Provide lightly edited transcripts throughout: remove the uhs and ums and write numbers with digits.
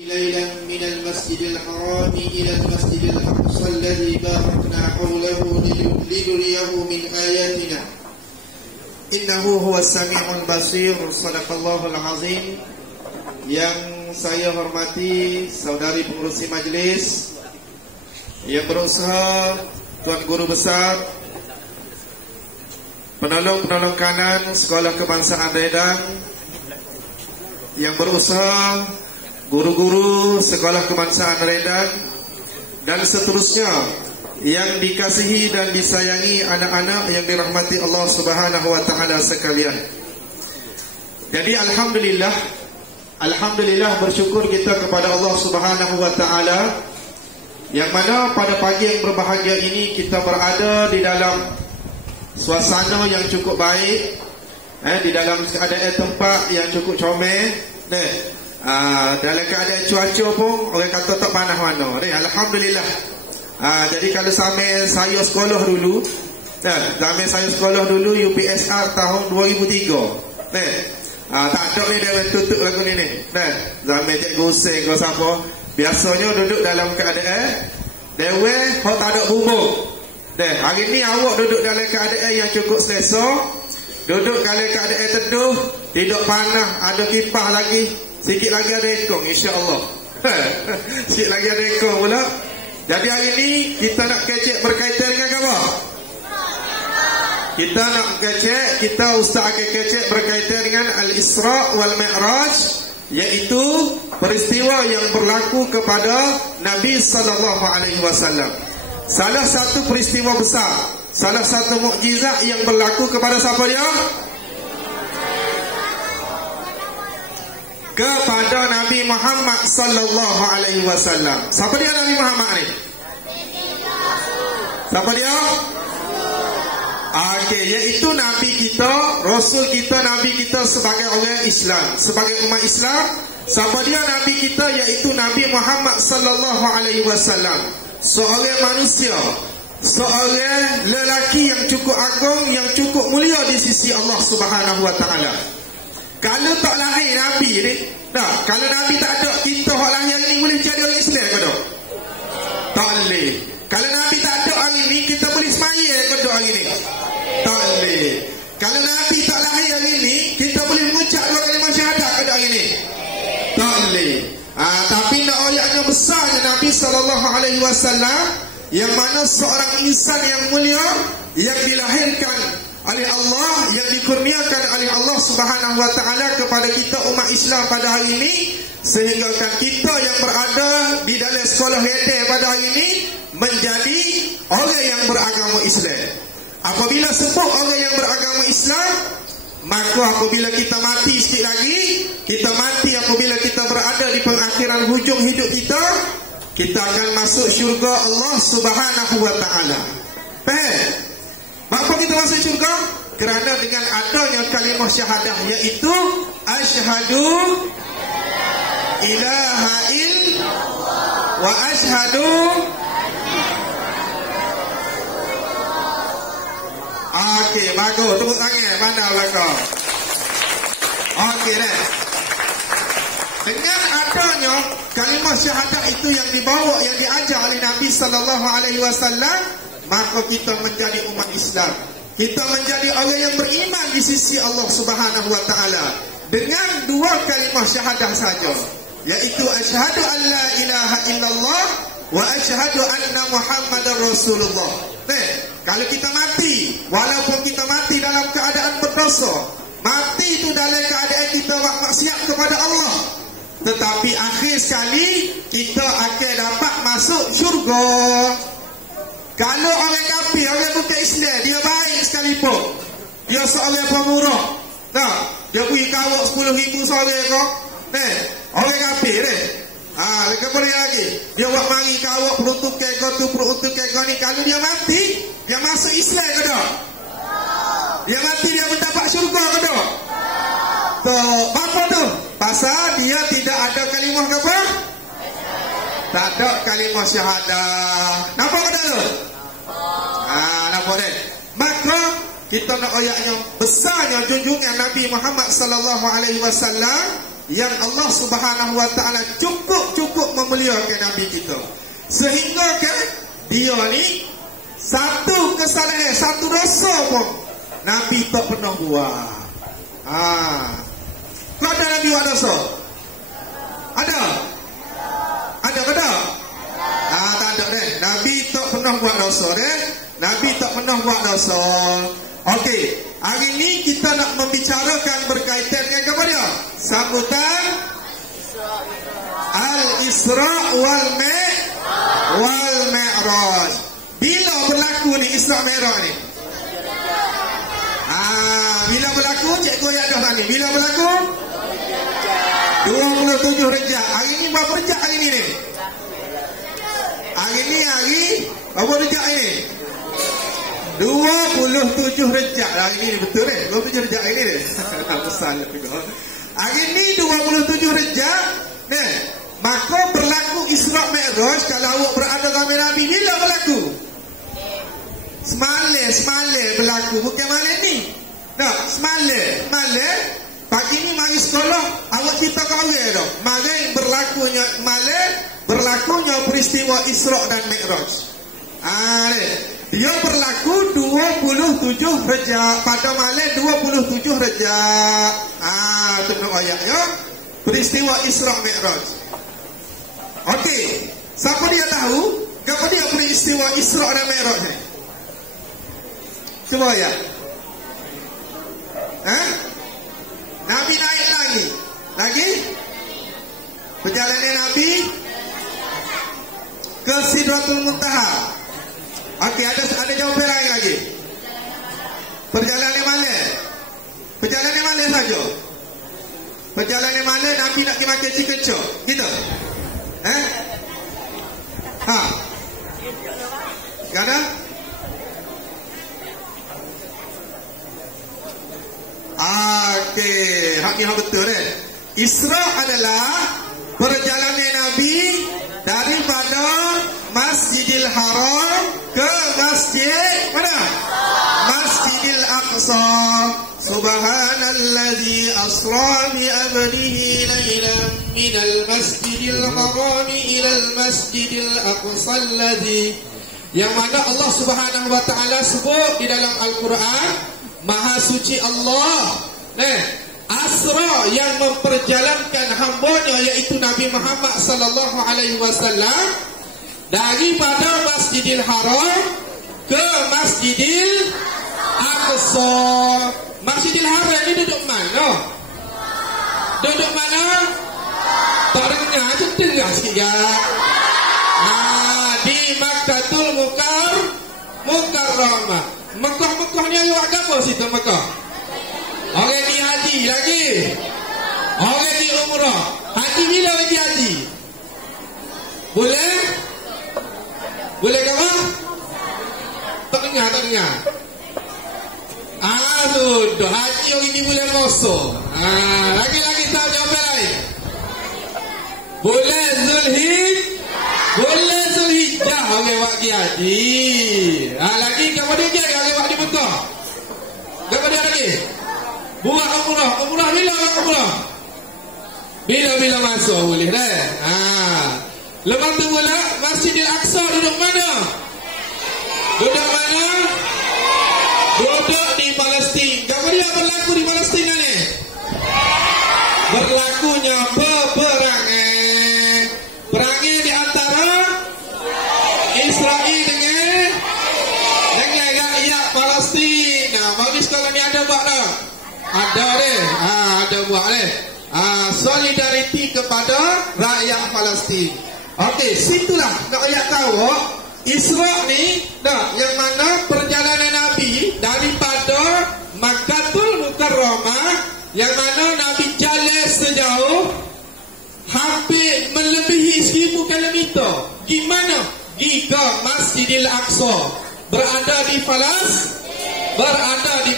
ليلا من المسجد الحرام إلى المسجد الأقصى الذي باركنا حوله لنريه من آياتنا إنه هو السميع البصير. Sadaqallahul azim. Yang saya hormati saudari pengurusi majlis, yang berusaha, Tuan Guru Besar, penolong-penolong kanan Sekolah Kebangsaan Redang, yang berusaha, guru-guru Sekolah Kebangsaan Redang, dan seterusnya yang dikasihi dan disayangi anak-anak yang dirahmati Allah Subhanahu wa taala sekalian. Jadi Alhamdulillah bersyukur kita kepada Allah Subhanahu wa taala yang mana pada pagi yang berbahagia ini kita berada di dalam suasana yang cukup baik, di dalam keadaan tempat yang cukup comel, dalam keadaan cuaca pun orang kata tak panas mana. Alhamdulillah. Jadi kalau sampai saya sekolah dulu, UPSR tahun 2003. Tak ada ni dia tutup lagu ni. Zaman cikgu Hussein ke siapa, biasanya duduk dalam keadaan dewe hok tak ada bubuk. Hari ni awak duduk dalam keadaan yang cukup selesa, duduk dalam keadaan teduh, tidak panas, ada kipas lagi, sikit lagi ada ekong insya-Allah. Sikit lagi ada ekong pula. Jadi hari ni kita nak kecek berkaitan dengan apa? Kita nak kecek, kita ustaz akan kecek berkaitan dengan Al-Isra wal Mi'raj, iaitu peristiwa yang berlaku kepada Nabi sallallahu alaihi wasallam. Salah satu peristiwa besar, salah satu mukjizat yang berlaku kepada siapa dia? Kepada Nabi Muhammad sallallahu alaihi wasallam. Siapa dia Nabi Muhammad ni? Siapa dia? Iaitu Nabi kita, Rasul kita, Nabi kita sebagai orang Islam, sebagai umat Islam. Siapa dia Nabi kita? Iaitu Nabi Muhammad sallallahu alaihi wasallam. Seorang manusia, seorang lelaki yang cukup agung, yang cukup mulia di sisi Allah Subhanahu wa taala. Kalau tak lahir Nabi ni, kalau Nabi tak ada, kita hak lahir ni boleh jadi orang Islam ke tak? Tak boleh. Kalau Nabi tak ada hari ni, kita boleh semaya ke tak hari ni? Tak boleh. Kalau Nabi tak lahir hari ni, kita boleh mengucap dua kalimah syahadat ke tak hari ni? Tak boleh. Tapi nak ayatnya besarnya Nabi sallallahu alaihi wasallam, yang mana seorang insan yang mulia, yang dilahirkan oleh Allah, yang dikurniakan oleh Allah Subhanahu wa taala kepada kita umat Islam pada hari ini, sehingga kita yang berada di dalam sekolah redang pada hari ini menjadi orang yang beragama Islam. Apabila sebut orang yang beragama Islam, maka apabila kita mati sikit lagi, kita mati apabila kita berada di pengakhiran hujung hidup kita, kita akan masuk syurga Allah Subhanahu wa taala. Faham? Kenapa kita masuk syurga? Kerana dengan adanya kalimah syahadah, iaitu asyhadu ilaha illallah wa asyhadu. Okey, bagus. Tepuk tangan. Pandai belakang. Okey dah. Dengan adanya kalimah syahadat itu yang dibawa, yang diajar oleh Nabi sallallahu alaihi wasallam, maka kita menjadi umat Islam. Kita menjadi orang yang beriman di sisi Allah Subhanahu wa taala dengan dua kalimah syahadah saja, iaitu asyhadu an la ilaha illallah wa asyhadu anna Muhammadar Rasulullah. Kalau kita mati, walaupun kita mati dalam keadaan berdosa, mati itu dalam keadaan kita buat maksiat kepada Allah, tetapi akhir sekali kita akan dapat masuk syurga. Kalau orang kafir, orang bukan Islam, dia baik sekalipun, dia seorang pemurah, dia pergi kawak 10,000 seorang kau, orang kafir kemudian lagi dia buat mari kawak peruntuk kau tu, peruntuk kau ni. Kalau dia mati, dia masuk Islam ke tak? Dia mati, dia mendapat syurga ke tak? Apa tu? Pasal dia tidak ada kalimah apa? Tak ada kalimah syahadah. Nampak ke tak tu? Nampak tak? Maka kita nak ayatnya besarnya junjungan Nabi Muhammad sallallahu alaihi wasallam, yang Allah Subhanahu wa taala cukup muliakan Nabi kita. Sehingga kan dia ni satu kesalahan, satu dosa pun Nabi tak pernah buat. Ada Nabi buat dosa? Ada? Ada ke tak? Tak ada deh. Nabi tak pernah buat dosa deh. Nabi tak pernah buat dosa. Okey, hari ni kita nak membicarakan berkaitan dengan apa dia? Sambutan Al-Isra wal Mi'raj. Bila berlaku ni Isra Mi'raj ni? Bila berlaku? Cikgu ayat dah tadi. Bila berlaku? 27 Rejab. Hari ni berapa Rejab hari ni ni? Hari ni hari berapa Rejab ini? 27 Rejab. Hari ni betul eh? 27 Rejab hari ni. Besar juga. Hari ni 27 Rejab. Maka berlaku Isra Mi'raj. Kalau awak berada dengan Nabi, bila berlaku? Semalam berlaku. Bukan malam ni. Tak, semalam. Pagi ni mari sekolah. Awak cerita ke orang dah. Malam berlakunya peristiwa Isra dan Mi'raj. Dia berlaku 27 Rejab. Pada malam 27 Rejab. Tengok ayat ya. Peristiwa Isra Mi'raj. Okey. Siapa dia tahu? Apa dia peristiwa Isra dan Mi'raj ni? Cuba ayat. Nabi naik lagi. Perjalanan Nabi ke Sidratul Muntaha. Okey, ada jawapan lain lagi. Perjalanan mana saja? Perjalanan mana Nabi nak pergi makan chicken chop? Gitu. Gak ada? Okey, hak ni betul Isra adalah perjalanan Nabi daripada Masjidil Haram ke Masjid mana? Masjidil Aqsa. Subhanalladzi asra bi 'abdihi laylan minal Masjidil Haram ilal Masjidil Aqsa alladzi, yang mana Allah Subhanahu wa taala sebut di dalam Al-Quran, Maha suci Allah. Asra, yang memperjalankan hamba-Nya iaitu Nabi Muhammad sallallahu alaihi wasallam daripada Masjidil Haram ke Masjidil Aqsa. Masjidil Haram ni duduk mana? Duduk mana? Tak dengar, dengar sikit ya. Di Makkatul Mukarramah. Mekah ni awak apa situ Mekah? Orang ni haji lagi. Orang ni umrah. Haji bila lagi haji? Boleh? Boleh ke apa? Tak dengar. Sudah. Haji orang ni boleh kosong. Lagi-lagi tahu jawapan lain. Boleh Zulhijjah orang buat haji. Lagi kemudian dia orang buat di Mekah. Kemudian lagi buat umrah bila umrah? Bila masuk boleh dah. Lepas tu pula Masjidil Aqsa duduk mana? Duduk di Palestin. Apa dia berlaku di Palestin ni? Berlakunya peperangan. Perangan di antara Israel dengan rakyat Palestin. Bagi sekarang ni ada buat tak? Ada deh. Ada buat deh. Solidariti kepada rakyat Palestin. Okey, situlah nak ayat tahu Isra ni yang mana perjalanan Nabi daripada Makkatul Mukarramah, yang mana Nabi jalan sejauh hampir melebihi 1000 kilometer. Gimana? Pergi ke Masjidil Aqsa, berada di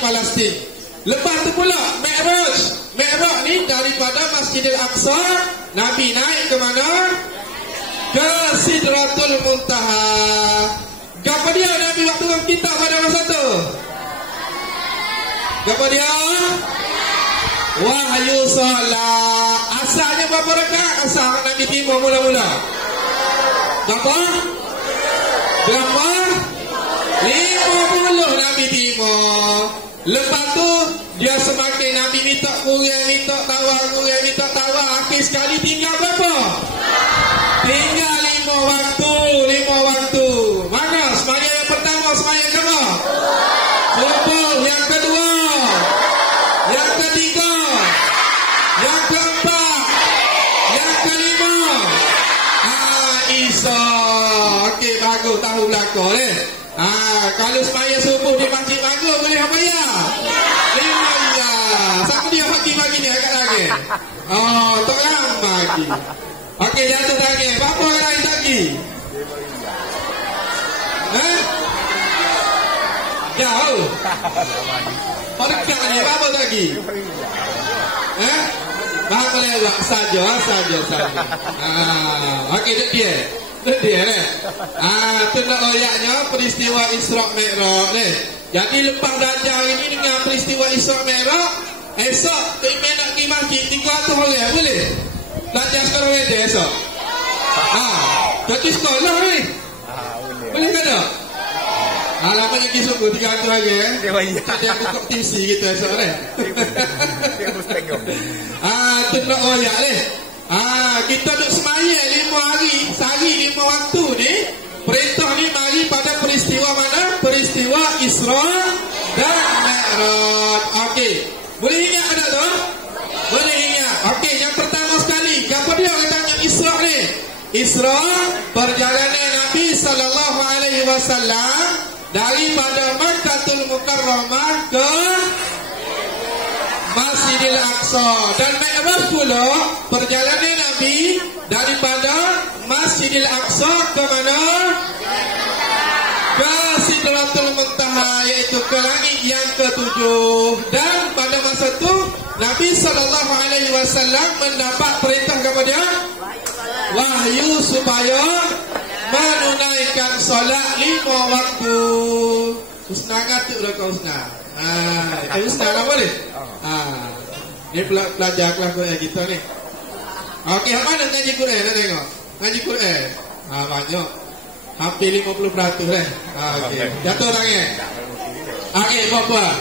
Palestin. Lepas tu pula Mi'raj ni daripada Masjidil Aqsa Nabi naik ke mana? Ke Sidratul Muntaha. Apa dia Nabi waktu kita pada masa tu? Apa dia? Wahyu solat. Asalnya berapa rakaat? Asal Nabi timur mula-mula Berapa? Berapa? 50 Nabi terima. Lepas tu dia semakin Nabi minta kurang, minta tawar. Akhir sekali tinggal berapa? Tinggal 5 waktu. Mana sembahyang yang pertama, sembahyang apa? Subuh. Yang kedua, yang ketiga, yang keempat, yang kelima, Isya. Okey, bagus, tahu belakang kalau sembahyang subuh di masjid bagus, boleh apa ya? Ya. Siapa dia pagi-pagi ni agak lagi? Tak lama lagi. Okey, jatuh lagi. Berapa orang lagi? Jauh. Dekat ni, berapa lagi? Berapa lewat? Saja. Okey, dia. Tu nak ayatnya peristiwa Isra' Mi'raj ni. Jadi lepas belajar ini dengan peristiwa Isra' Mi'raj, esok imam nak pergi masjid 300 orang boleh? Belajar sekolah ada esok. Jadi sekolah ni. Boleh ke tak? Lama lagi suku 300 hari dia buka TV kita esok ni. Tu nak ayat ni. Kita duk semayang 5 hari, sehari 5 waktu ni. Perintah ni mari pada peristiwa mana? Peristiwa Isra' dan Mi'raj. Okey. Boleh ingat tak tu? Boleh ingat. Okey, yang pertama sekali, apa dia katanya Isra' ni? Isra' perjalanan Nabi sallallahu alaihi wasallam daripada Makkahul Mukarramah ke Masjidil Aqsa, dan Mi'raj pula perjalanan Nabi daripada Masjidil Aqsa ke mana? Ke Sidratul Muntaha, iaitu ke langit yang ke-7. Dan pada masa itu Nabi sallallahu alaihi wasallam mendapat perintah kepada wahyu supaya menunaikan solat 5 waktu. Husna ngatuk dah kau Husna. Husna lah boleh? Ni pelajar kelas Quran kita ni. Okey, apa nak ngaji Quran? Nak tengok? Ngaji Quran? Banyak. Hampir 50% dah. Okey. Jatuh tangan. Okey, buat-buat.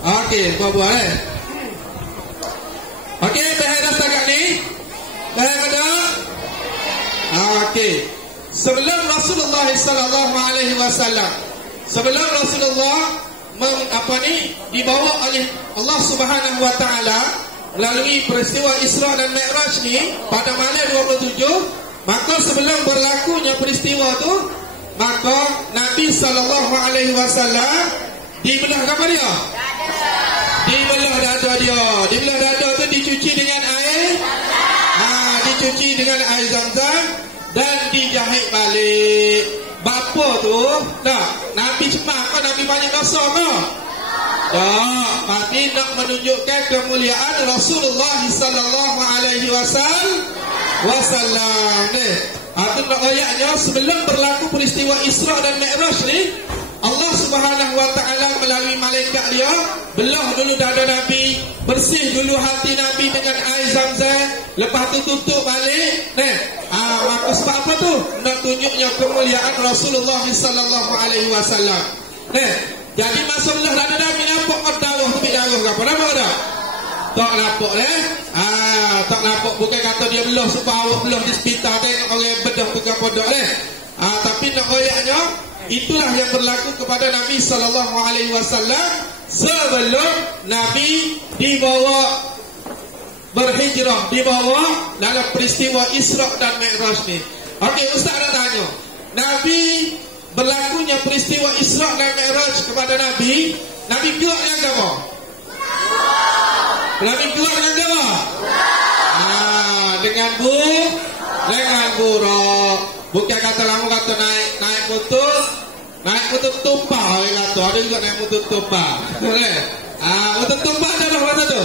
Okey, buat-buat Okey, berhadap setakat ni. Berhadap. Okey. Sebelum Rasulullah sallallahu alaihi wasallam, sebelum Rasulullah dibawa oleh Allah Subhanahu wa taala melalui peristiwa Isra dan Mi'raj ni pada malam 27, maka sebelum berlakunya peristiwa tu, maka Nabi sallallahu alaihi wasallam dibelah apa dia? Dibelah dada dia. Dibelah dada tu dicuci dengan air. Dicuci dengan air Zam-Zam dan dijahit balik. Bapa tu, Nabi cepat ke? Nabi banyak dosa ke? Tak, tapi nak menunjukkan kemuliaan Rasulullah sallallahu alaihi wasallam ni. Itu nak ayatnya sebelum berlaku peristiwa Isra dan Mi'raj ni, Allah Subhanahu wa taala melalui malaikat dia belah dulu dada Nabi, bersih dulu hati Nabi dengan air Zam-Zam, lepas tu tutup balik. Maka sebab apa tu? Nak tunjuknya kemuliaan Rasulullah sallallahu alaihi wasallam. Jadi masa belah dada Nabi nampak darah tu darah apa? Nampak tak? Tak nampak tak nampak. Bukan kata dia belah supaya awak belah di hospital tengok orang bedah bukan podok tapi nak ayatnya itulah yang berlaku kepada Nabi sallallahu alaihi wasallam sebelum Nabi dibawa berhijrah, dibawa dalam peristiwa Isra dan Mi'raj ni. Okey, ustaz nak tanya. Nabi berlakunya peristiwa Isra dan Mi'raj kepada Nabi kuat dengan apa? Nabi kuat dengan apa? Dengan buruk. Bukan kata lama kata naik motor tumpah orang kata. Ada juga naik motor tumpah. Motor tumpah ada lah masa tu?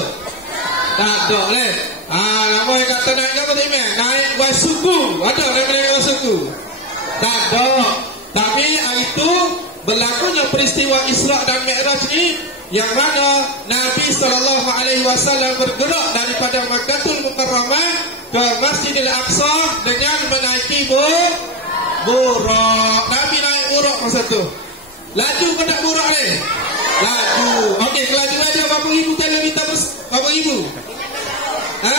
Tak ada leh. Nama yang kata naik apa tu Imam? Naik wasuku. Ada naik wasuku? Tak ada. Tapi itu berlakunya peristiwa Isra dan Mi'raj ni, yang mana Nabi sallallahu alaihi wasallam bergerak daripada Makkahul Mukarramah ke Masjidil Aqsa dengan menaiki Burak. Nabi naik burak masa tu. Laju ke tak burak ni? Laju. Okey, kelajuan dia berapa ribu kilometer? Berapa ribu? Ha?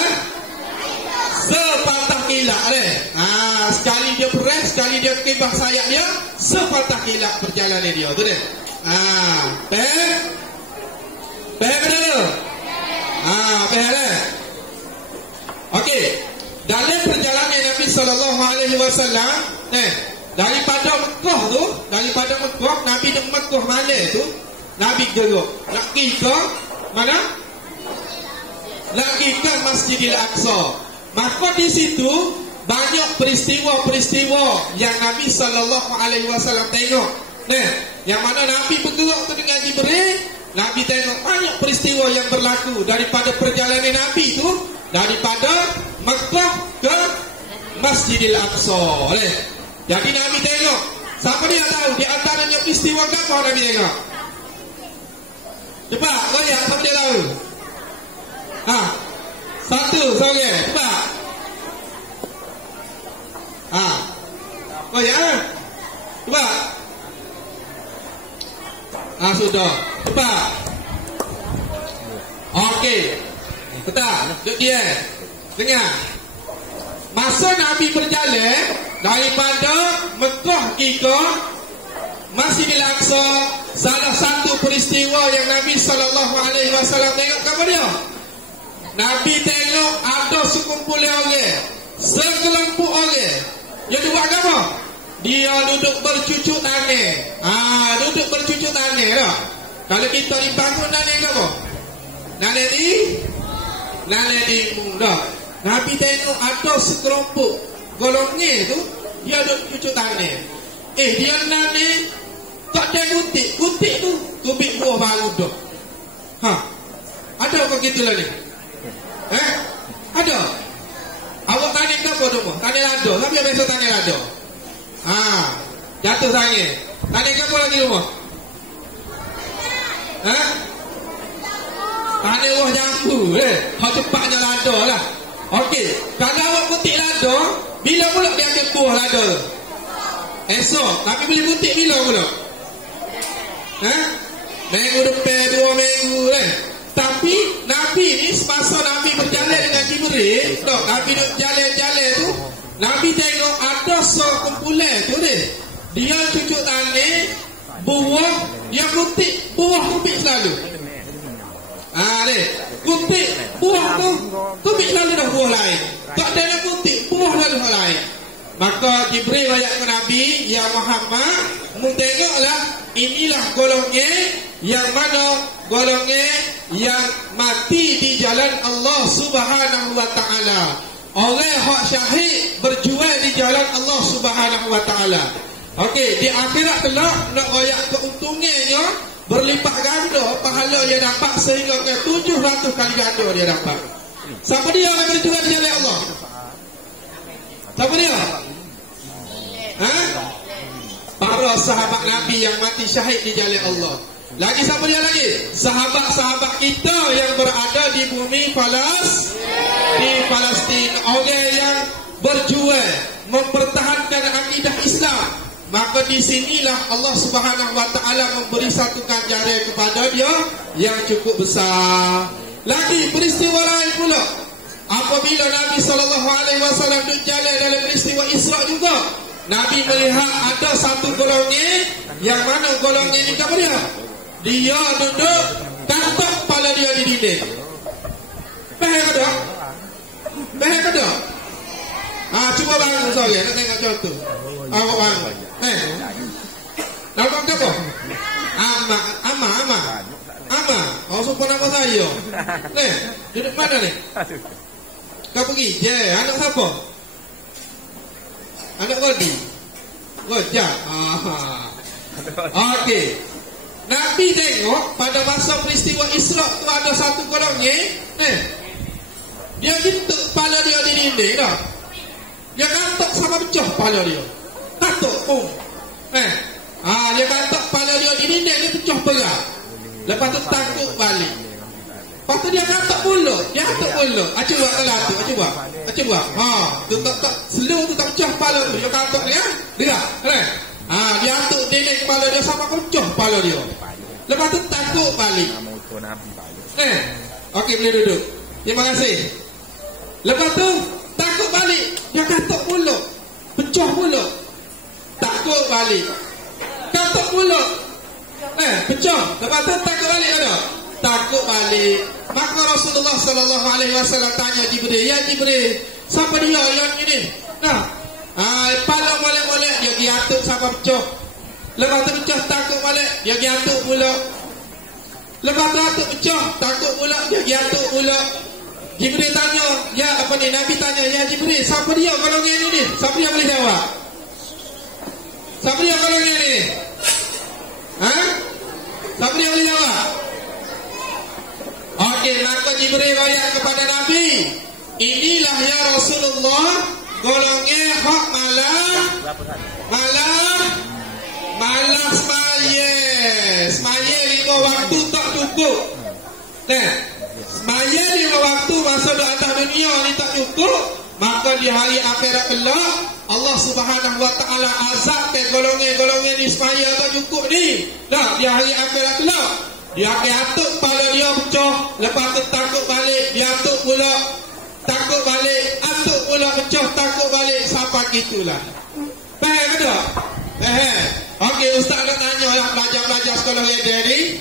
Sepatah kilat ni. Sekali dia beres, sekali dia kebah sayap dia, sepatah kilat perjalanan dia tu ni. Faham? Faham ke tak? Faham lah. Okey. Dalam perjalanan Nabi SAW, daripada Mekah Nabi di Mekah malam tu, Nabi gerak nak pergi ke mana? Nak pergi ke Masjidil Aqsa. Maka di situ banyak peristiwa-peristiwa yang Nabi SAW tengok. Yang mana Nabi bergerak tu dengan Jibril, Nabi tengok banyak peristiwa yang berlaku daripada perjalanan Nabi tu, daripada Mekah ke Masjidil Aqsa. Jadi Nabi tengok. Siapa dia tahu di antaranya peristiwa apa Nabi tengok? Cepat, banyak siapa dia tahu? Satu, sorry, cepat. Banyak cepat. Sudah, cepat. Okey. Betul, duduk dia. Dengar. Masa Nabi berjalan daripada Mekah ke Masjidil Aqsa, salah satu peristiwa yang Nabi SAW tengok apa dia? Nabi tengok ada sekumpulan orang, sekelompok orang. Dia buat apa? Dia duduk bercucuk tanah. Duduk bercucuk tanah dah. Kalau kita dibangun tanah apa? Tanah di muda. Nabi tengok ada sekelompok golongan tu, dia duduk cucuk tanah. Dia nanti tak ada kutik. Kutik tu tubik buah baru dah. Ada kau gitu lah ni? Ada. Awak tanya ke apa tu? Tanya lado. Siapa yang biasa tanya lado? Jatuh tanya. Tanya ke apa lagi rumah? Tanya buah jambu. Kau cepatnya lado lah. Okey. Kalau awak kutik lado, bila pula dia ambil buah lado? Esok. Tapi boleh kutik bila pula? Minggu depan, 2 minggu lah. Tapi Nabi ni semasa Nabi berjalan dengan Jibril, Nabi duduk jalan-jalan tu, Nabi tengok ada sekumpulan tu ni. Dia cucuk tanah, buah, dia kutik, buah tubik selalu. Ni, kutik, buah tu, tubik selalu dah buah lain. Tak ada nak kutik, buah lalu lain. Maka Jibril ayat ke Nabi, ya Muhammad, mu tengoklah, inilah golongan yang mana golongan yang mati di jalan Allah Subhanahu wa taala. Orang hak syahid berjuang di jalan Allah Subhanahu wa taala. Okey, di akhirat kelak nak royak keuntungannya berlipat ganda pahala dia dapat sehingga ke 700 kali ganda dia dapat. Siapa dia yang berjuang di jalan Allah? Siapa dia? Para sahabat Nabi yang mati syahid di jalan Allah. Lagi siapa dia lagi? Sahabat-sahabat kita yang berada di bumi di Palestin, orang yang berjuang mempertahankan akidah Islam. Maka di sinilah Allah Subhanahu wa taala memberi satu ganjaran kepada dia yang cukup besar. Lagi peristiwa lain pula. Apabila Nabi SAW duduk jalan dalam peristiwa Isra juga, Nabi melihat ada satu golongan, yang mana golongan ini apa dia? Dia duduk tanpa kepala dia di dinding. Faham ke tak? Faham ke tak? Cuba bangun saya, nak tengok contoh. Awak bangun. Nampak apa? Ama. Oh, sopan nama saya. Duduk mana ni? Kau pergi. Anak siapa? Anak Godi. Gojak. Okey. Nabi tengok pada masa peristiwa Isra tu ada satu golongan, dia jentuk kepala dia di dinding dah. Dia kantok sama pecah kepala dia. Kantok dia kantok kepala dia di dinding, dia pecah perak. Lepas tu tangkuk balik. Lepas tu dia katak mulut. Dia katak mulut. Cuba kalau tu. Cuba. Tu tak slow tu tak pecah kepala tu. Dia katak ni kan. Dia. Dia atuk nenek kepala dia sampai pecah kepala dia. Lepas tu takut balik. Okey, boleh duduk. Terima kasih. Lepas tu takut balik. Dia katak mulut. Pecah mulut. Takut balik. Katak mulut. Pecah. Lepas tu takut balik ada. Takut balik. Maka Rasulullah sallallahu alaihi wasallam tanya Jibril, "Ya Jibril, siapa dia yang ini?" Kepala molek-molek dia pergi atuk sampai pecah. Lepas tu pecah takut balik, dia pergi atuk pula. Lepas tu atuk pecah, takut pula, dia pergi atuk pula. Jibril tanya, Nabi tanya, "Ya Jibril, siapa dia golongan ini?" Siapa yang boleh jawab? Siapa dia golongan ini? Siapa dia boleh jawab? Okey, maka Jibril royak kepada Nabi, "Inilah ya Rasulullah golongan hak malah semaya 5 waktu tak cukup. Semaya 5 waktu masa di atas dunia ni tak cukup, maka di hari akhirat kelak Allah Subhanahu wa taala azab ke golongan ni semaya tak cukup ni. Di hari akhirat kelak dia akan atuk kepala dia pecah. Lepas tu takut balik, dia atuk pula, takut balik, atuk pula pecah, takut balik, sampai gitulah. Faham ke tak? Okey, ustaz nak tanya lah pelajar-pelajar sekolah radar ni.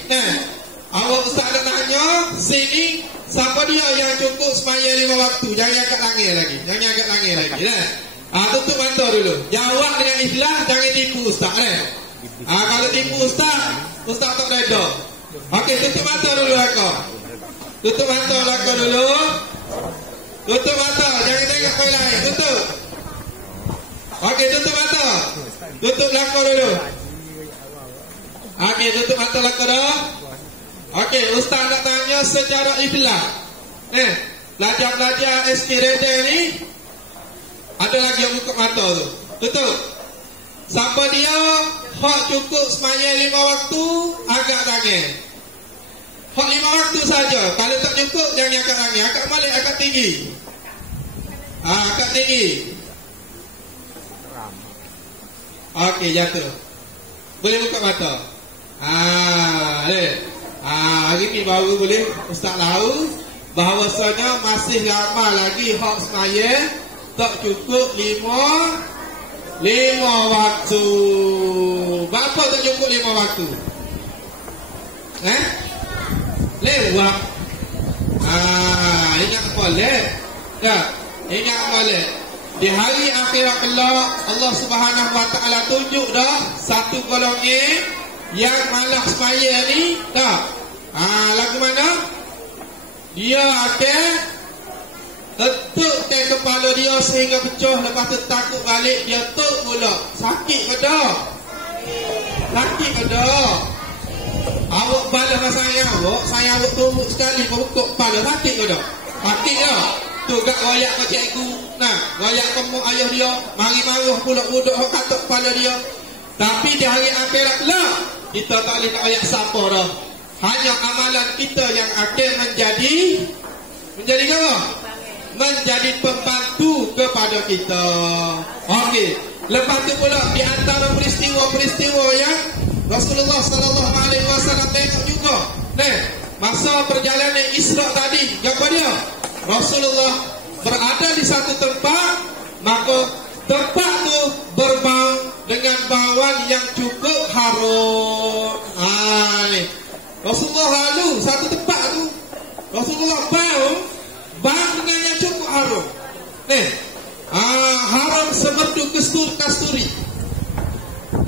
Awak ustaz nak tanya, sini siapa dia yang cukup semaya 5 waktu? Jangan angkat tangan lagi. Tutup mata dulu. Jawab dengan ikhlas, jangan tipu ustaz. Kalau tipu ustaz tak reda. Okey, tutup mata dulu akak. Tutup mata dulu. Tutup mata, jangan tengok kau lain. Tutup. Okey, tutup mata. Tutup belakang dulu. Okey, tutup mata belakang dah. Okey, ustaz nak tanya secara ikhlas. Pelajar-pelajar SK Radar ni, ada lagi yang buka mata tu. Tutup. Siapa dia hak cukup semaya 5 waktu, agak tangan. Hak 5 waktu saja. Kalau tak cukup, jangan angkat tangan. Angkat balik, angkat tinggi. Angkat tinggi. Okey, jatuh. Boleh buka mata. Hari ni baru boleh ustaz tahu bahawasanya masih lama lagi hak semaya tak cukup 5 waktu. Berapa tak cukup 5 waktu? Lewat. Ingat boleh. Ingat boleh. Di hari akhirat kelak Allah Subhanahu wa taala tunjuk dah satu golongan yang malah semaya ni dah. Lagu mana? Dia akan ketuk ke kepala dia sehingga pecah. Lepas tu takut balik, dia tuk pula. Sakit ke tak? Sakit ke tak? Awak balas dengan sayang awak tumbuk sekali, kau bukuk kepala. Sakit ke tak? Sakit ke? Tu gak royak ke cikgu. Royak ke mak ayah dia. Mari maruh pula budak yang katuk kepala dia. Tapi di hari akhirat lah, kita tak boleh nak royak siapa dah. Hanya amalan kita yang akan menjadi apa? Menjadi pembantu kepada kita. Okey. Lepas tu pula di antara peristiwa-peristiwa yang Rasulullah sallallahu alaihi wasallam tengok juga. Masa perjalanan Isra tadi, apa dia? Rasulullah berada di satu tempat, maka tempat tu berbau dengan bauan yang cukup harum. Rasulullah lalu satu tempat tu, Rasulullah bau dengan yang cukup harum. Harum semerdu kasturi.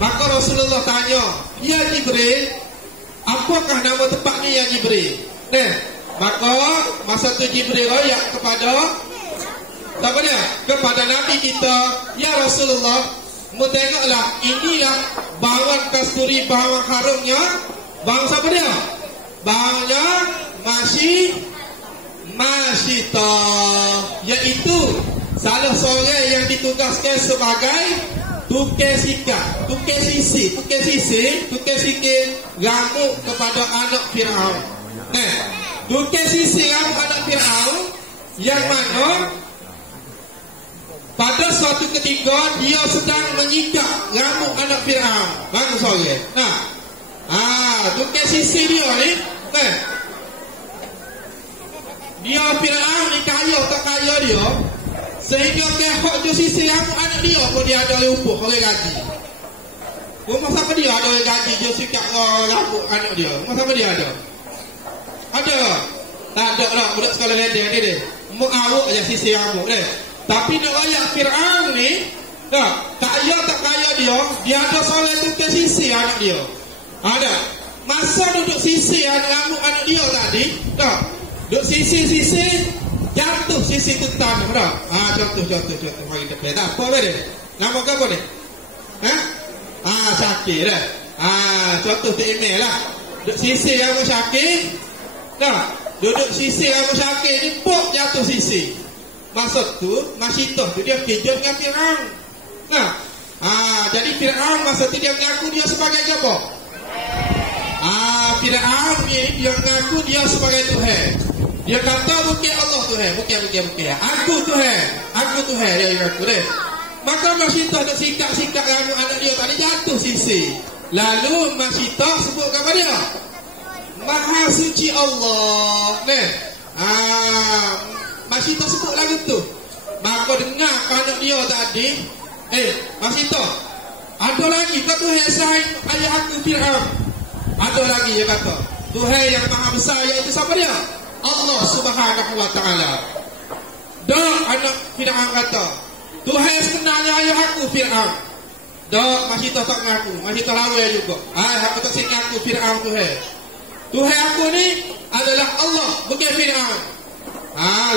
Maka Rasulullah tanya, "Ya Jibril, apakah nama tempat ni ya Jibril?" Maka masa tu Jibril royak kepada siapa dia? Kepada Nabi kita, "Ya Rasulullah, mu tengoklah, inilah bauan kasturi, bauan harumnya. Bau siapa dia? Baunya Masyita, iaitu salah seorang yang ditugaskan sebagai tukang sikit rambut kepada anak Firaun. tukar sisir rambut anak Fir'aun yang mana pada suatu ketika dia sedang menyikap rambut anak Fir'aun. Mana suara? Tukar sisir dia ni kan? Dia Fir'aun ni kaya tak kaya dia, sehingga kehok je sisir rambut anak dia pun dia ada lupuh oleh gaji. Rumah siapa dia ada oleh gaji je sikap rambut anak dia? Rumah siapa dia ada? Ada? Tak ada lah, budak sekolah ledeng ni deh. Mu'awuk je sisir rambut deh. Tapi nak rakyat Fir'aun ni, kaya tak kaya dia ada solat tukar sisir anak dia. Ada. Masa duduk sisir rambut anak dia tadi, duduk sisir, jatuh sisir tu tanah, contoh. Mari kita play. Tak apa dia. Nama kau apa ni? Syakir dah. Contoh tu email lah. Duduk sisir rambut Syakir. Duduk sisir rambut Syakir ni pok jatuh sisir. Masa tu Masitoh tu dia kerja dengan Fir'aun. Jadi Fir'aun masa tu dia mengaku dia sebagai apa? Fir'aun ni dia mengaku dia sebagai Tuhan. Dia kata bukan Allah Tuhan, bukan. Aku Tuhan dia mengaku deh. Maka Masitoh tu sikap rambut anak dia tadi jatuh sisir. Lalu Masitoh sebut apa dia? Maha suci Allah. Masitoh sebut lagu tu. Maka dengar anak dia tadi, Masitoh, ada lagi kau Tuhan selain ayah aku Fir'aun? Ada lagi dia kata. Tuhan yang maha besar iaitu siapa dia? Allah Subhanahu wa ta'ala. Dak anak Fir'aun kata, Tuhan sebenarnya ayah aku Fir'aun. Dak Masitoh tak mengaku. Masitoh lawai juga. Aku tak sini aku Fir'aun Tuhan. Tuhan aku ni adalah Allah, bukan Fir'aun.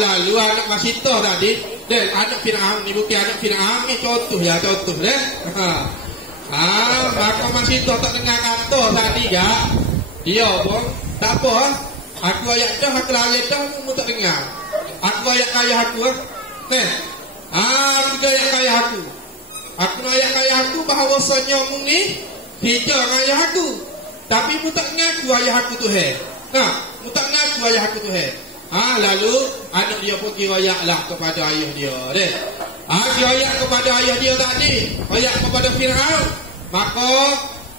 Lalu anak Masitoh tadi, anak Fir'aun ni bukan anak Fir'aun ni, contoh deh. Maka Masitoh tak dengar kata tadi ya. Dia pun tak apa. Aku ayat dah, aku ayat dah, kamu tak dengar. Aku ayat kaya aku. Aku ayat kaya aku. Aku ayat kaya aku bahawasanya mu ni hijau ayah aku. Tapi mu tak ngaku ayah aku Tuhan. Mu tak ngaku ayah aku Tuhan. Lalu anak dia pun kirayak lah kepada ayah dia deh. Kirayak kepada ayah dia tadi, kirayak kepada Fir'aun. Maka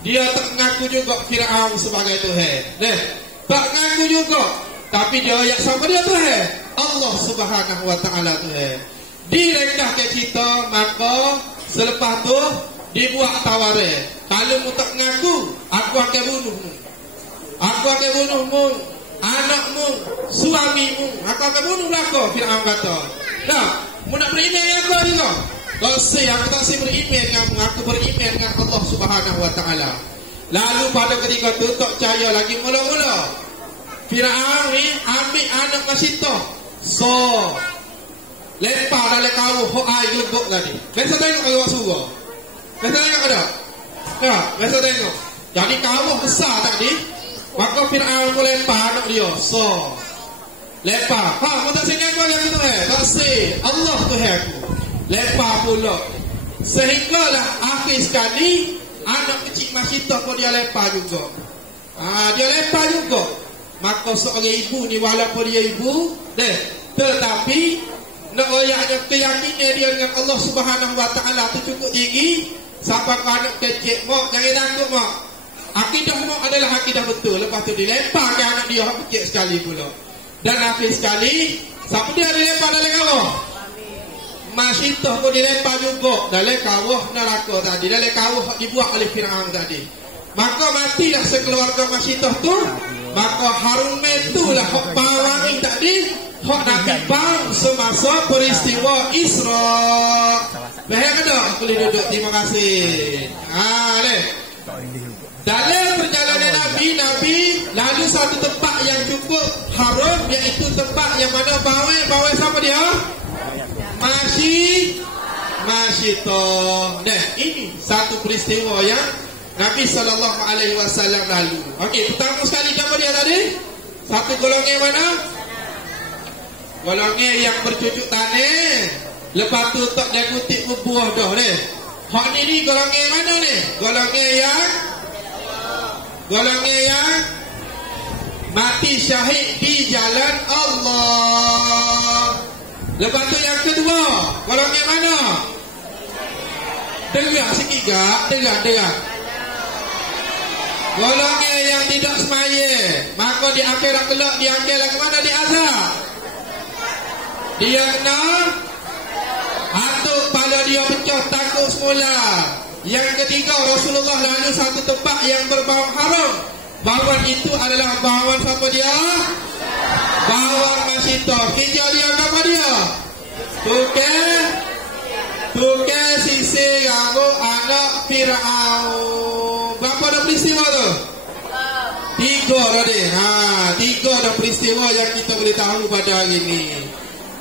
dia tak ngaku juga Fir'aun sebagai Tuhan deh. Tak ngaku juga. Tapi dia ayat sama dia Tuhan, Allah Subhanahu wa ta'ala Tuhan. Direndahkan kita, maka selepas tu dibuat tawaran. Kalau mu tak ngaku, aku akan bunuhmu. Aku akan bunuhmu, anakmu, suamimu. Aku akan bunuh belaka. Fir'aun kata, mu nak beriman dengan aku juga? Kau say, aku tak say beriman dengan aku beriman dengan Allah Subhanahu wa ta'ala. Lalu pada ketika tu tak percaya lagi mula-mula. Fir'aun ni ambil anak Masitoh, lempar dalam kawah hok air legok tadi. Biasa tengok orang surah. Biasa tengok ada? Biasa tengok. Jadi kawah besar tadi, maka Fir'aun pun lempar anak dia. Lempar. Mu tak sini aku yang Tuhan. Tak say, Allah Tuhan aku. Lempar pula. Sehinggalah akhir sekali anak kecil Masitoh pun dia lempar juga. Dia lempar juga. Maka seorang ibu ni walaupun dia ibu, tetapi nak royaknya keyakinan dia dengan Allah Subhanahu wa ta'ala tu cukup tinggi. Sampai ke anak kecil, mak jangan takut mak. Akidah mak adalah akidah betul. Lepas tu dilempar ke anak dia kecil sekali pula. Dan akhir sekali, siapa dia dilempar dalam kawah? Masitoh pun dilempar juga dalam kawah neraka tadi, dalam kawah dibuat oleh Fir'aun tadi. Maka matilah sekeluarga Masitoh tu. Maka harum itulah hak bawangi tadi, hak Nabi bang semasa peristiwa Isra. Baik ada? Boleh duduk, terima kasih. Dalam perjalanan Nabi lalu satu tempat yang cukup harum, iaitu tempat yang mana bawai siapa dia? Masitoh. Ini satu peristiwa yang Nabi SAW lalu. Okey, pertama sekali apa dia tadi? Satu golongan mana? Golongan yang bercucuk tanah. Lepas tu tak dia kutip buah dah ni. Hak ni golongan mana ni? Golongan yang mati syahid di jalan Allah. Lepas tu yang kedua, golongan mana? Dengar sikit gak, dengar. Golongan yang tidak semaya, maka di akhirat kelak dia akan ke mana? Di azab. Dia kena atuk kepala dia pecah, takut semula. Yang ketiga, Rasulullah lalu satu tempat yang berbau haram. Bauan itu adalah bauan siapa dia? Bauan masyitah. Kerja dia apa dia? Tukar sisir rambut anak Fir'aun. Berapa dah peristiwa tu? 3 tadi. 3 dah peristiwa yang kita boleh tahu pada hari ini.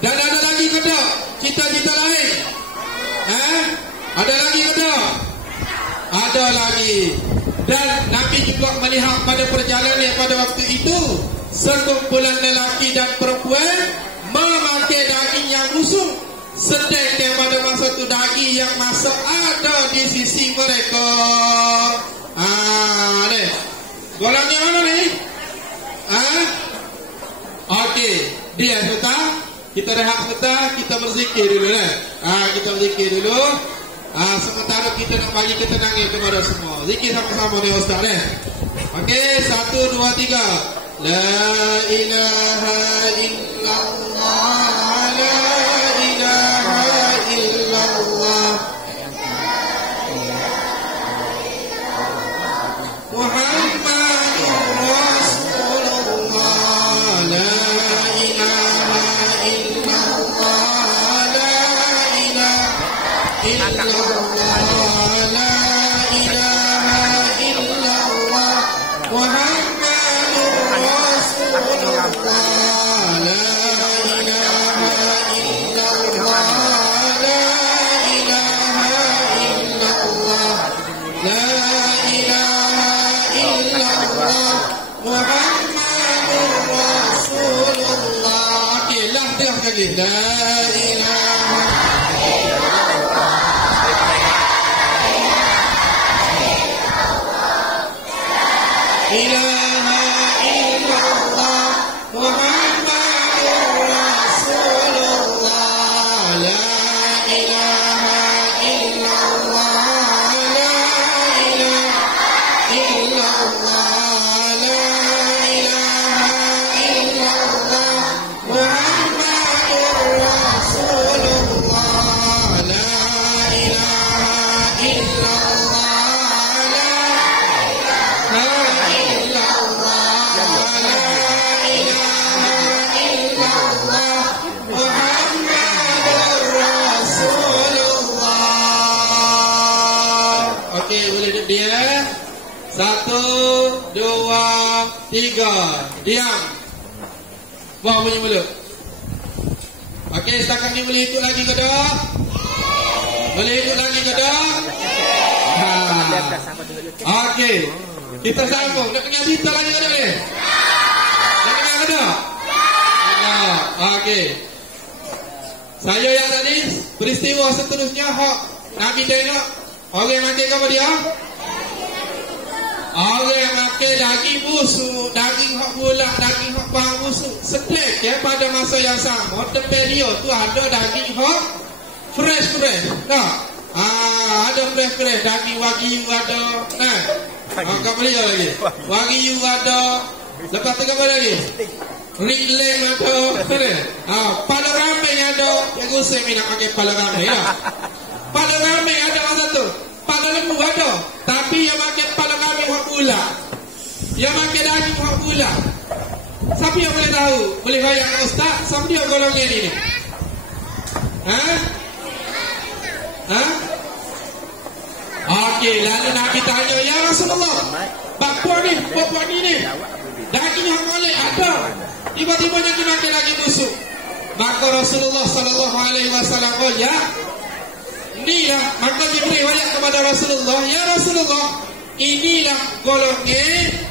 Dan ada lagi ke tak? Cita-cita lain? Ada lagi ke tak? Ada lagi. Dan Nabi juga melihat pada perjalanan pada waktu itu, sekumpulan lelaki dan perempuan memakai daging yang busuk, sedangkan pada masa itu daging yang masuk ada di sisi mereka. Ni golongan mana ni? Okey, dia sebentar. Kita rehat sebentar, kita berzikir dulu kita berzikir dulu. Sementara kita nak bagi ketenangan kepada semua. Zikir sama-sama ni Ustaz Okey, 1, 2, 3. La ilaha illallah, la ilaha illallah, Muhammadur Rasulullah. La ilaha illallah, la ilaha illallah, la ilaha illallah, Muhammadur Rasulullah. La ilaha illallah, la ilaha illallah, la ilaha illallah, Muhammadur Rasulullah. Okey, lah tengah sekali. La ilaha ilaha illallah, Muhammadur Rasulullah. La ilaha illallah, la ilaha illallah, la ilaha illallah, Muhammadur Rasulullah. La ilaha illallah, la dia. 1, 2, 3. Diam. Buang bunyi mulut. Okey, setakat ni boleh ikut lagi ke tak? Boleh ikut lagi ke tak? Okey, kita sambung. Nak dengar cerita lagi ke tak ni? Nak dengar ke tak? Okey. Saya yang tadi peristiwa seterusnya hak Nabi tengok orang makan apa dia? Orang makan daging busuk, daging hak bulat, daging hak bang busuk. Sekelek pada masa yang sama tepi dia tu ada daging hak fresh. Tak? Ada fresh, daging wagyu ada. Kau beli lagi. Wagyu ada. Lepas tu apa lagi? Ringling ada. Pala ramai ada. Yang saya minat pakai pala ramai ya. Pala ramai ada masa tu. Pala lembu ada. Tapi yang makan pala ramai hak pula. Yang makan daging hak pula. Siapa yang boleh tahu? Boleh bayang Ustaz? Siapa dia golongan ini? Okey, lalu Nabi tanya, ya Rasulullah, bapak ni daging yang boleh ada. Tiba-tiba yang makan daging busuk. Maka Rasulullah sallallahu alaihi wasallam ya, inilah. Maka Jibril balik kepada Rasulullah, ya Rasulullah, inilah golongan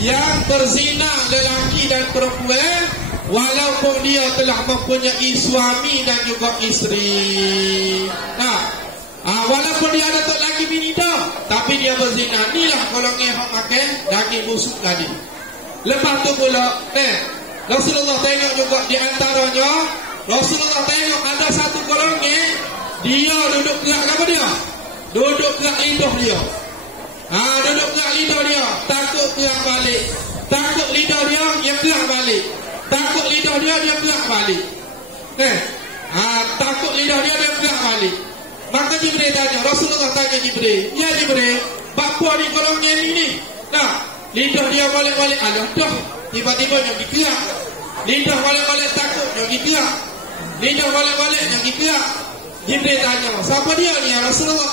yang berzina lelaki dan perempuan walaupun dia telah mempunyai suami dan juga isteri. Walaupun dia ada tak lagi bini dah, tapi dia berzina. Inilah golongan yang makan daging busuk tadi. Lepas tu pula Rasulullah tengok juga di antaranya, Rasulullah tengok ada satu golongan dia duduk gerak apa dia? Duduk gerak lidah dia. Duduk gerak lidah dia, takut gerak balik. Takut lidah dia gerak balik. Takut lidah dia gerak balik. Takut lidah dia gerak balik. Maka Jibril tanya, Rasulullah tanya Jibril, ya Jibril, bapa ni golongan ni lidah dia balik-balik ada dah. Tiba-tiba dia gerak. Lidah balik-balik takut dia gerak. Lidah balik-balik dia gerak. Jibril tanya, siapa dia ni? Rasulullah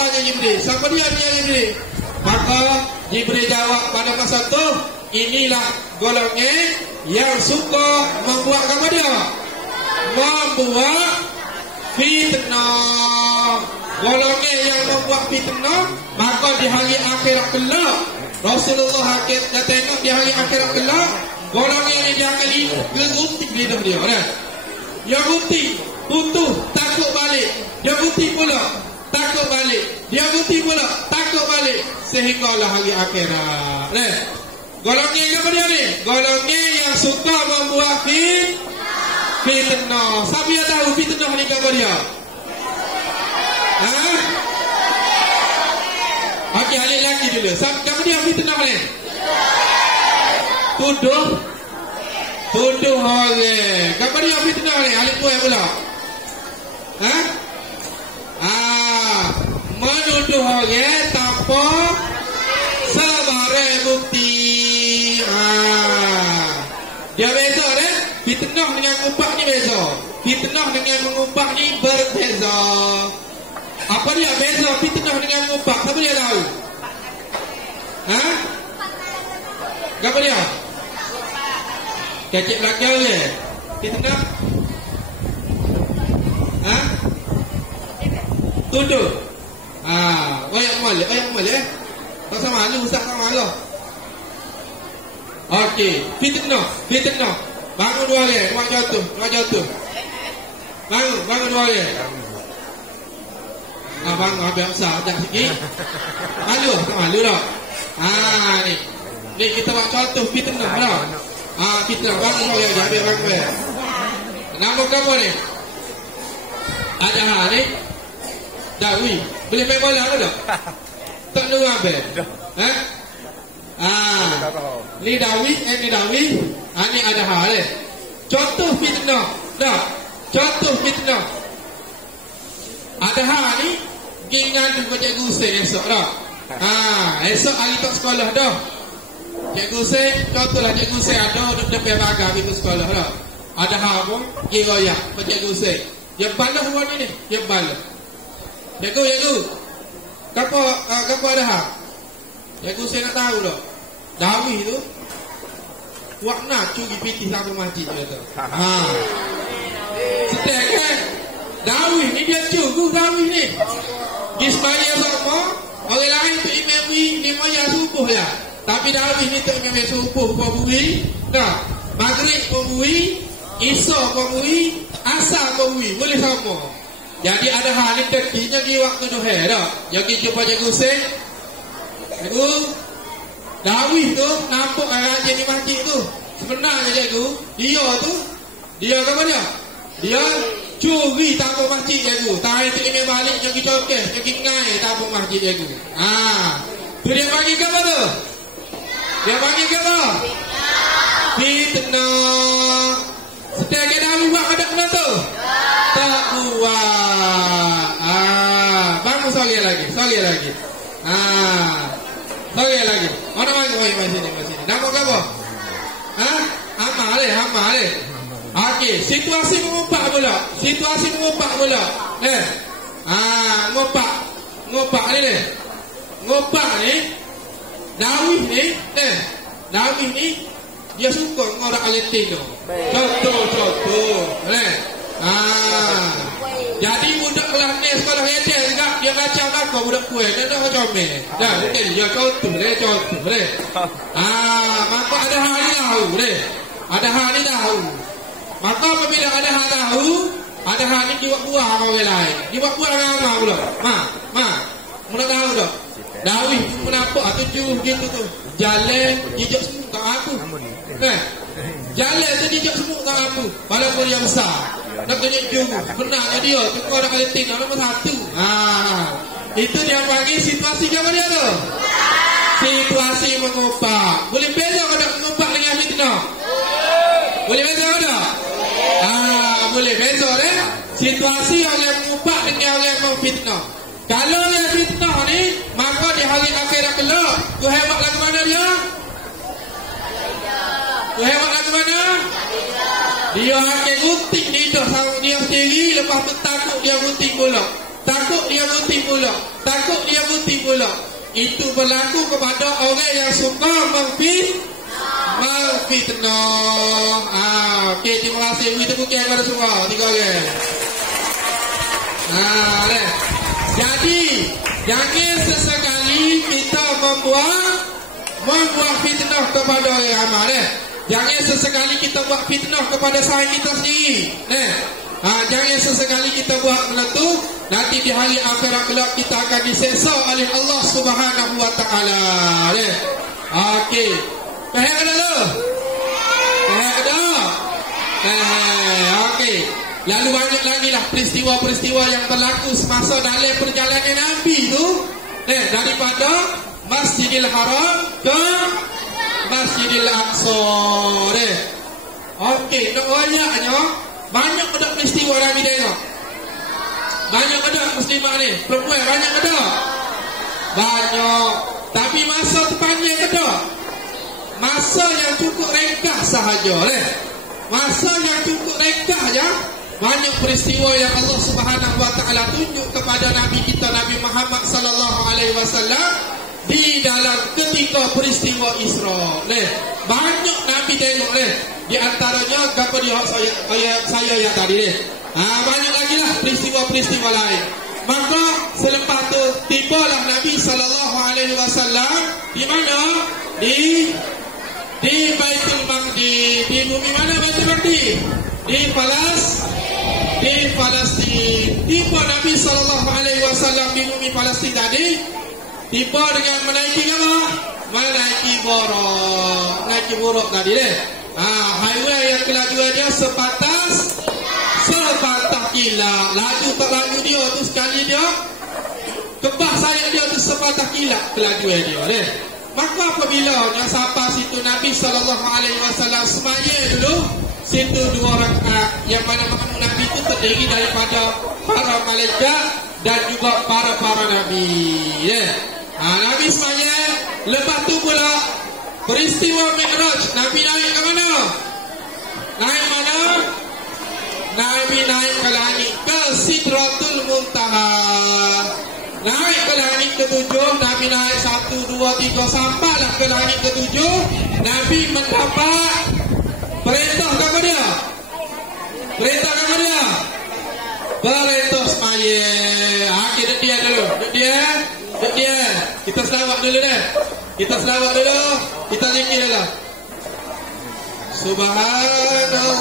tanya Jibril, siapa dia ni Jibril? Maka Jibril jawab pada masa tu, inilah golongan yang suka membuat apa dia? Membuat fitnah. Golongan yang membuat fitnah, maka di hari akhirat kelak Rasulullah dah tengok di hari akhirat kelak golongan ini dia akan gunting lidah dia kan? Dia gunting, putus, takut balik. Dia gunting pula, takut balik. Dia gunting pula, takut balik. Sehinggalah hari akhirat. Golongan apa dia ni? Golongan yang suka membuat fitnah. Siapa yang tahu fitnah ni apa dia? Okey, alik lagi dulu. Siapa dia fitnah ni? Tuduh orang. Siapa dia fitnah ni? Alik tu yang pula. Menuduh orang tanpa sebarang bukti. Dia beza deh. Fitnah dengan mengubah ni beza. Fitnah dengan mengubah ni berbeza. Apa dia beza fitnah dengan mengubah? Siapa dia tahu? Apa dia? Kecik belakang je. Fitnah? Tuduh. Ayat malik. Tak sama malu, ustaz tak malu. Okey, fitnah. Bangun dua hari, buat jatuh. Bangun dua hari. Bangun habis besar dah sikit. Malu, tak malu dah. Ni kita buat contoh fitnah dah. Fitnah bangun dua hari, habis bangun. Nama kamu ni? Ada hari Dawi. Boleh main bola ke tak? Tak tahu apa? Ni Dawi. Ni ada hal. Contoh fitnah. Dah. Contoh fitnah. Ada hal ni ingat juga cikgu Hussein esok dah. Esok hari tak sekolah dah. Cikgu Hussein, contohlah cikgu Hussein ada depan pagar pergi sekolah dah. Ada hal pun kira ya cikgu Hussein. Dia balas orang ni. Dia balas. Cikgu. Kenapa ada hak? Cikgu saya nak tahu tak? Dawi tu buat nak curi piti sama masjid dia tu. Setek kan? Dawi ni dia curi Dawi ni. Di sembahyang sama, orang lain tu imam ni maya subuh ya. Tapi Dawi ni tu imam subuh pun bui. Dah. Maghrib pun bui, Isya pun bui, Asar pun bui. Boleh sama. Jadi ada hal ni ketinya di waktu tu dah. Jadi jumpa cikgu Hussein. Cikgu Dawi tu nampak raja di masjid tu. Sebenarnya cikgu, dia apa dia? Dia curi tampuk masjid cikgu. Tahu tu ini balik jadi cokeh, jadi ngai tampuk masjid cikgu. Tu dia bagi ke apa tu? Dia bagi ke apa? Fitnah. Setiap kita buat ada kena tu? Tak buat. Bangun sorry lagi. Sorry lagi. Mana mari sini. Nama apa? Amal. Okey, situasi mengubah pula. Ngubah ni. Ngubah ni. Dawi ni dia suka orang Argentina. Contoh. Jadi budak kelas ni sekolah retail juga dia macam apa budak kuih dia dah comel. Dah mungkin dia contoh. Maka ada hal ni tahu. Maka apabila ada hal tahu, ada hal ni dibuat buah sama orang lain. Dibuat buah dengan apa pula? Ma. Mana tahu tak? Dawih pun nampak 7 gitu tu. Jalan jejak semut tak apa. Jalan tu jejak semut tak apa. Walaupun yang besar. Nak tunjuk juru. Menang dia. Tukar nak kali ting nombor 1. Itu dia panggil situasi apa dia tu? Situasi mengubah. Boleh beza ke tak mengubah dengan fitnah? Boleh beza ke tak? Boleh beza deh. Situasi orang mengubah dengan orang memfitnah. Kalau yang fitnah ni, maka di hari akhirat kelak, tu hebat lagu mana dia? Tu hebat lagu mana? Dia akan gunting lidah dia sendiri, lepas tu takut dia gunting pula. Takut dia gunting pula. Takut dia gunting pula. Itu berlaku kepada orang yang suka memfitnah. Okey, terima kasih. Kita bukan kepada semua. 3 orang. Jadi, jangan sesekali kita membuat fitnah kepada orang ramai. Jangan sesekali kita buat fitnah kepada sahabat kita sendiri. Jangan sesekali kita buat begitu. Nanti di hari akhirat kelak kita akan diseksa oleh Allah Subhanahu wa taala. Okey. Faham tak lu? Faham tak? Okey. Lalu banyak lagi lah peristiwa-peristiwa yang berlaku semasa dalam perjalanan Nabi tu, daripada Masjidil Haram ke Masjidil Aqsa. Okey, nak banyaknya banyak ada peristiwa Nabi tengok. Banyak ada muslimah ni, perempuan banyak ada. Banyak. Tapi masa terpanjang ada. Masa yang cukup ringkas sahaja. Masa yang cukup ringkas je. Banyak peristiwa yang Allah Subhanahu wa taala tunjuk kepada Nabi kita Nabi Muhammad sallallahu alaihi wasallam di dalam ketika peristiwa Isra. Banyak Nabi tengok di antaranya apa dia saya yang tadi banyak lagi lah peristiwa-peristiwa lain. Maka selepas tu tibalah Nabi sallallahu alaihi wasallam di mana? Di Baitul Maqdis. Di bumi mana Baitul Maqdis? Di Palestin. Tiba Nabi sallallahu alaihi wasallam di bumi Palestin tadi, tiba dengan menaiki apa? Menaiki buruk tadi highway yang kelajuan dia sepatah kilat. Laju tak laju dia tu sekali dia kebah sayap dia tu sepatah kilat kelajuan dia Maka apabila sampai situ Nabi sallallahu alaihi wasallam semaya dulu situ 2 rakaat yang mana makmum Nabi itu terdiri daripada para malaikat dan juga para Nabi. Nabi semaya. Lepas tu pula peristiwa Mi'raj. Nabi naik ke mana? Naik mana? Nabi naik ke langit ke Sidratul Muntaha. Naik ke langit ke-7. Nabi naik 1, 2, 3 sampailah ke langit ke-7. Nabi mendapat perintah kepada dia. Perintah kepada dia. Perintah semaya. Duduk dia dulu. Duduk dia. Kita selawat dulu Kita selawat dulu. Kita zikir dulu. Subhanallah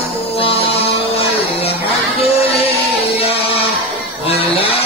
walhamdulillah la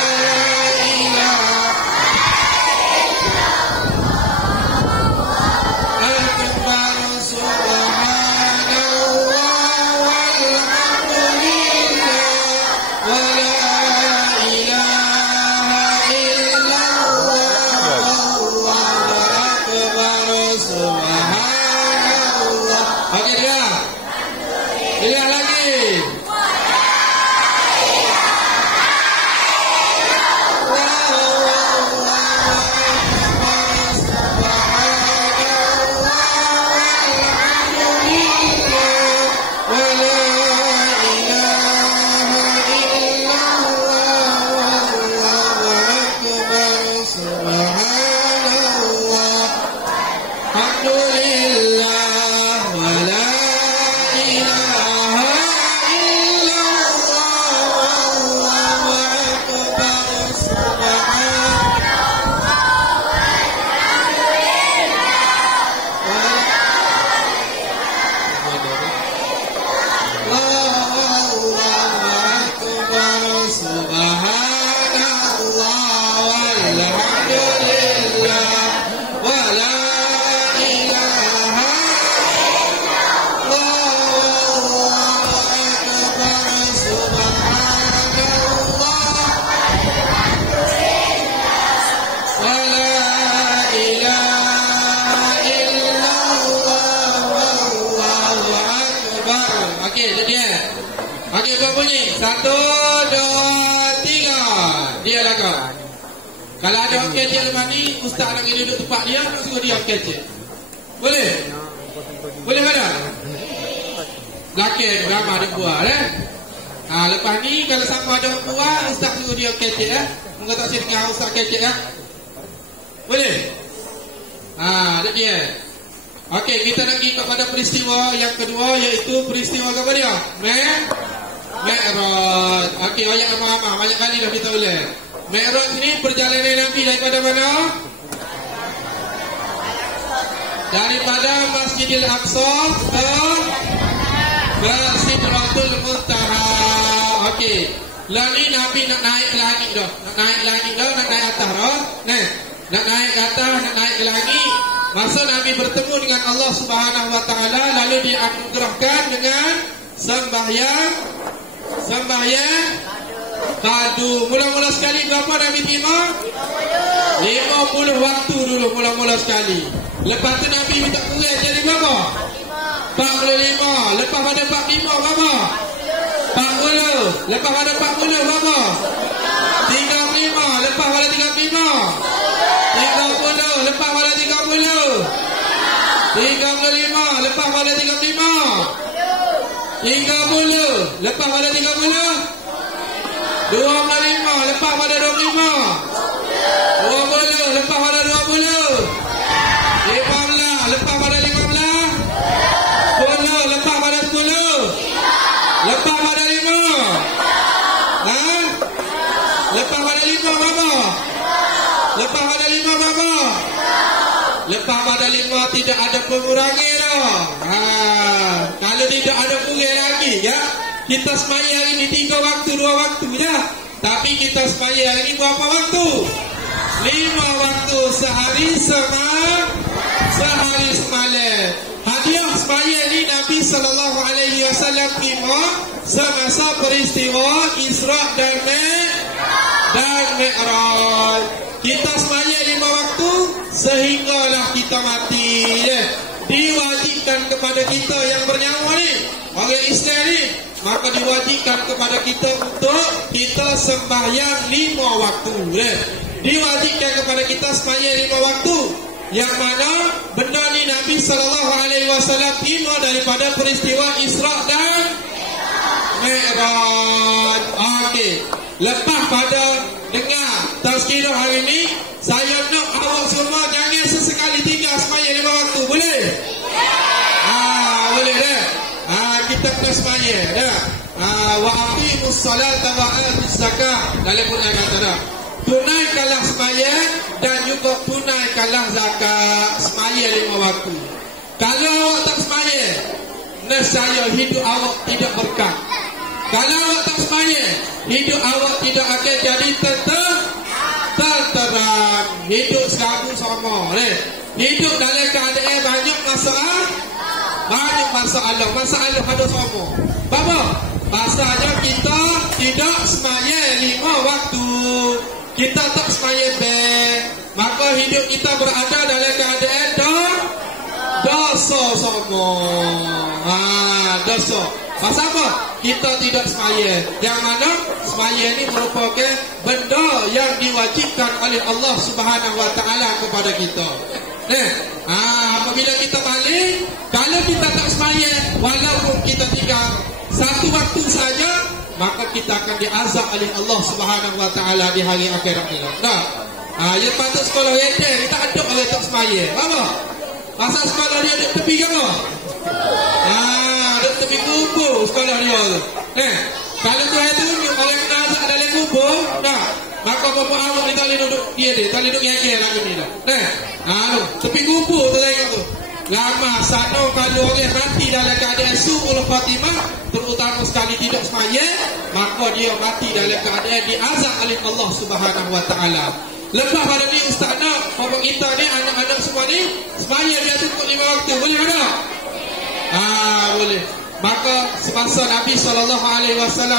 1, 2, 3. Dia langgar. Kalau ada orang kecil lepas ni, ustaz nak pergi duduk tempat dia, nak suruh dia kecil. Boleh? Boleh mana? Belakang ramah dia buat lepas ni kalau siapa ada orang buat, ustaz suruh dia kecil Moga tak saya dengar ustaz kecil Boleh? Itu dia. Okey, kita nak pergi kepada peristiwa yang kedua, iaitu peristiwa apa dia? Mi'raj. Okey, ayat ramah-ramah banyak kali dah kita boleh. Mi'raj ni perjalanan Nabi daripada mana? Daripada Masjidil Aqsa ke Sidratul Muntaha. Okey. Lah ni Nabi nak naik ke langit dah. Nak naik atas dah. Nak naik ke atas, nak naik ke langit. Masa Nabi bertemu dengan Allah Subhanahu Wa Taala, lalu dianugerahkan dengan sembahyang padu. Mula-mula sekali berapa Nabi terima? 50 waktu dulu mula-mula sekali. Lepas tu Nabi minta kurang jadi berapa? 45. Lepas pada 45 berapa? 40. Lepas pada 40 berapa? 35. Lepas pada 35 30. Lepas pada 30 35. Lepas pada 35 30. Lepas pada 30 25. Lepas pada 25 20. Lepas pada 20 15. Lepas pada 15 10. Lepas pada 10 Lepas pada 5 Lepas pada 5 berapa? Lepas pada 5 berapa? Lepas pada 5 tidak ada pengurangan dah. Kalau tidak ada kurang lagi kita sembahyang hari ni 3 waktu 2 waktu je. Tapi kita sembahyang hari ni berapa waktu? 5 waktu sehari semalam. Hadiah sembahyang ni Nabi SAW terima semasa peristiwa Isra dan Mi'raj. Kita sembahyang 5 waktu sehinggalah kita mati. Diwajibkan kepada kita yang bernyawa ni, orang Islam ni, maka diwajibkan kepada kita untuk kita sembahyang 5 waktu. Diwajibkan kepada kita sembahyang 5 waktu, yang mana benda ni Nabi SAW terima daripada peristiwa Isra dan Mi'raj. Okey, lepas pada dengar tazkirah hari ni, saya nak awak semua jangan sesekali tinggal sembahyang 5 waktu. Boleh? Boleh dah. Kita kena sembahyang dah. Wa aqimus salata wa atuz zakah. Dalam Quran kata dah, tunaikanlah sembahyang dan juga tunaikanlah zakat. Sembahyang 5 waktu. Kalau awak tak sembahyang, nescaya hidup awak tidak berkah. Kalau awak tak sembahyang, hidup awak tidak akan jadi terterang. Hidup selalu sama. Hidup dalam keadaan banyak masalah. Masalah ada sama. Bapa, pasalnya kita tidak sembahyang 5 waktu. Kita tak sembahyang maka hidup kita berada dalam keadaan dosa sama. Dosa. Pasal apa? Kita tidak sembahyang. Yang mana sembahyang ini merupakan benda yang diwajibkan oleh Allah Subhanahu Wa Taala kepada kita. Apabila kita balik, kalau kita tak sembahyang, walaupun kita tinggal 1 waktu saja, maka kita akan diazab oleh Allah Subhanahu Wa Taala di hari akhirat ini. Yang patut sekolah reda, kita ada orang tak sembahyang. Apa? Pasal sekolah dia duduk tepi ke apa? Duduk tepi kubur sekolah dia tu. Kalau Tuhan tunjuk orang kena azab dalam kubur, maka bapa awak ni tak boleh duduk dia duduk ngekeh lagi ni dah. Tepi kubur tu tengok tu. Lama sana kalau orang mati dalam keadaan su'ul khatimah, terutama sekali tidak sembahyang, maka dia mati dalam keadaan diazab oleh Allah Subhanahu Wa Taala. Lepas pada ni ustaz nak bapak kita ni, anak-anak semua ni sembahyang dia cukup 5 waktu. Boleh tak? Boleh. Maka semasa Nabi SAW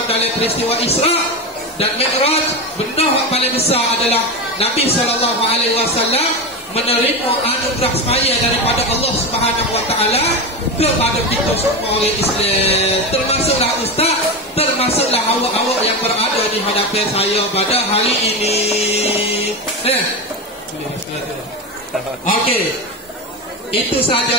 dalam peristiwa Isra dan Mi'raj, benda yang paling besar adalah Nabi SAW menerima anugerah sembahyang daripada Allah Subhanahu Wa Taala kepada kita semua orang Islam, termasuklah ustaz, termasuklah awak kajian saya pada hari ini. Okey, itu sajalah.